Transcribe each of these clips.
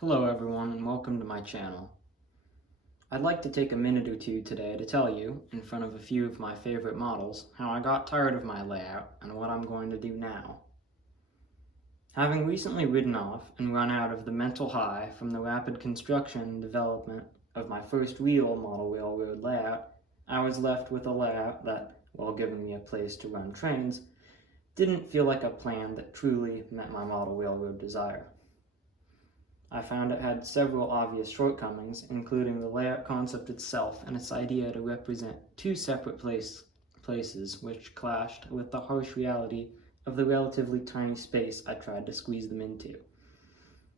Hello everyone and welcome to my channel. I'd like to take a minute or two today to tell you, in front of a few of my favorite models, how I got tired of my layout and what I'm going to do now. Having recently ridden off and run out of the mental high from the rapid construction and development of my first real model railroad layout, I was left with a layout that, while giving me a place to run trains, didn't feel like a plan that truly met my model railroad desire. I found it had several obvious shortcomings, including the layout concept itself and its idea to represent two separate places which clashed with the harsh reality of the relatively tiny space I tried to squeeze them into.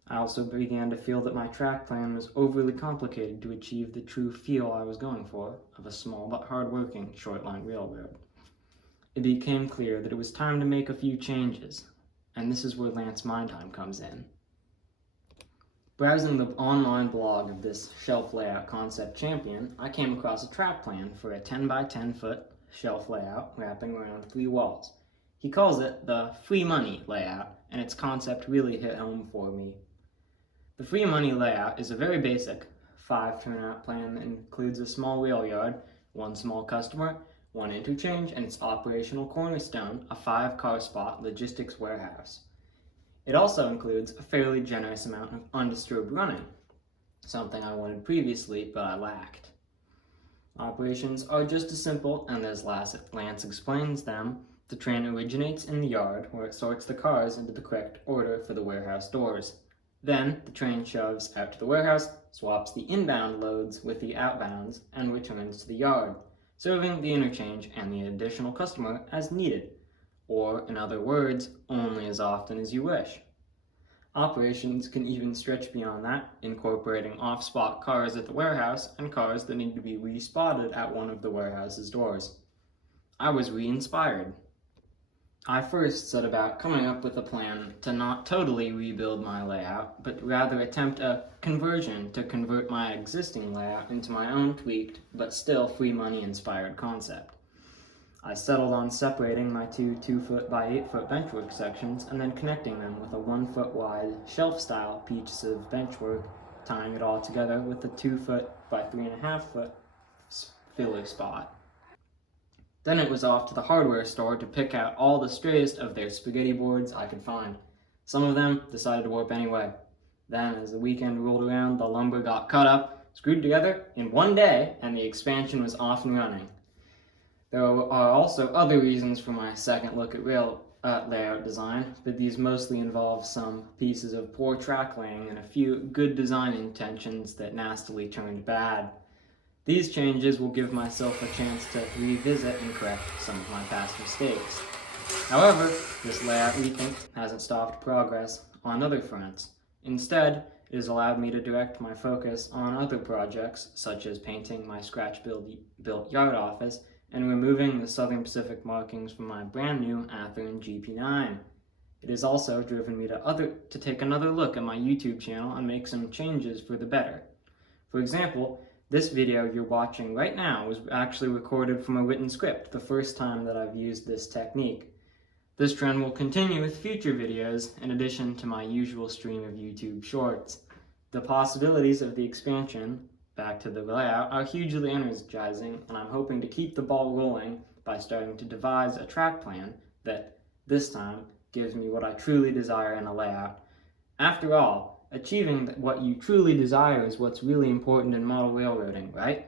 I also began to feel that my track plan was overly complicated to achieve the true feel I was going for of a small but hard-working short-line railroad. It became clear that it was time to make a few changes, and this is where Lance Mindheim comes in. Browsing the online blog of this shelf layout concept champion, I came across a track plan for a 10 by 10 foot shelf layout wrapping around 3 walls. He calls it the free money layout, and its concept really hit home for me. The free money layout is a very basic 5 turnout plan that includes a small rail yard, 1 small customer, 1 interchange, and its operational cornerstone, a 5-car spot logistics warehouse. It also includes a fairly generous amount of undisturbed running, something I wanted previously but I lacked. Operations are just as simple, and as Lance explains them, the train originates in the yard where it sorts the cars into the correct order for the warehouse doors. Then the train shoves out to the warehouse, swaps the inbound loads with the outbounds, and returns to the yard, serving the interchange and the additional customer as needed, or in other words, only as often as you wish. Operations can even stretch beyond that, incorporating off-spot cars at the warehouse and cars that need to be respotted at one of the warehouse's doors. I was re-inspired. I first set about coming up with a plan to not totally rebuild my layout, but rather attempt a conversion to convert my existing layout into my own tweaked, but still free money inspired concept. I settled on separating my two 2-foot by 8-foot benchwork sections and then connecting them with a 1-foot wide shelf-style piece of benchwork, tying it all together with a 2-foot by 3.5-foot filler spot. Then it was off to the hardware store to pick out all the straighest of their spaghetti boards I could find. Some of them decided to warp anyway. Then, as the weekend rolled around, the lumber got cut up, screwed together in one day, and the expansion was off and running. There are also other reasons for my second look at rail layout design, but these mostly involve some pieces of poor track laying and a few good design intentions that nastily turned bad. These changes will give myself a chance to revisit and correct some of my past mistakes. However, this layout rethink hasn't stopped progress on other fronts. Instead, it has allowed me to direct my focus on other projects, such as painting my scratch-built yard office and removing the Southern Pacific markings from my brand new Athearn GP9. It has also driven me to take another look at my YouTube channel and make some changes for the better. For example, this video you're watching right now was actually recorded from a written script, the first time that I've used this technique. This trend will continue with future videos in addition to my usual stream of YouTube shorts. The possibilities of the expansion back to the layout are hugely energizing, and I'm hoping to keep the ball rolling by starting to devise a track plan that, this time, gives me what I truly desire in a layout. After all, achieving what you truly desire is what's really important in model railroading, right?